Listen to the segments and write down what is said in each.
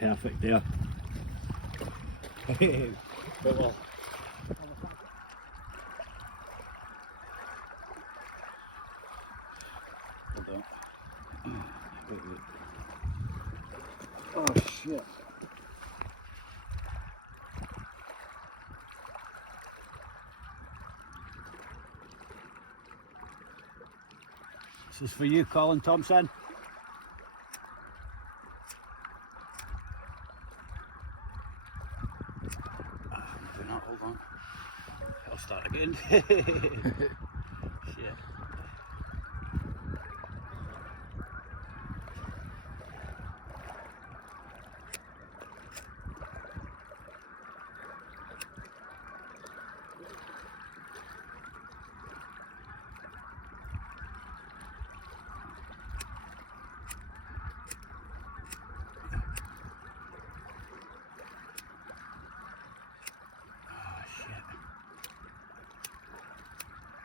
perfect there. But well, hold on. Wait. Oh shit. This is for you, Colin Thompson. Hold on. I'll start again. Shit.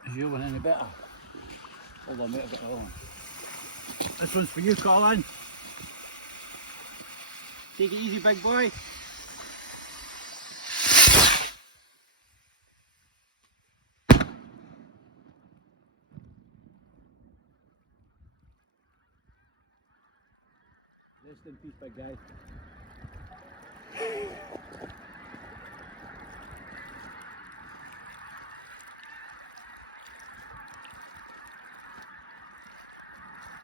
Is your one any better? Hold on, mate, I've got another one. This one's for you, Colin. Take it easy, big boy. Rest in peace, big guy.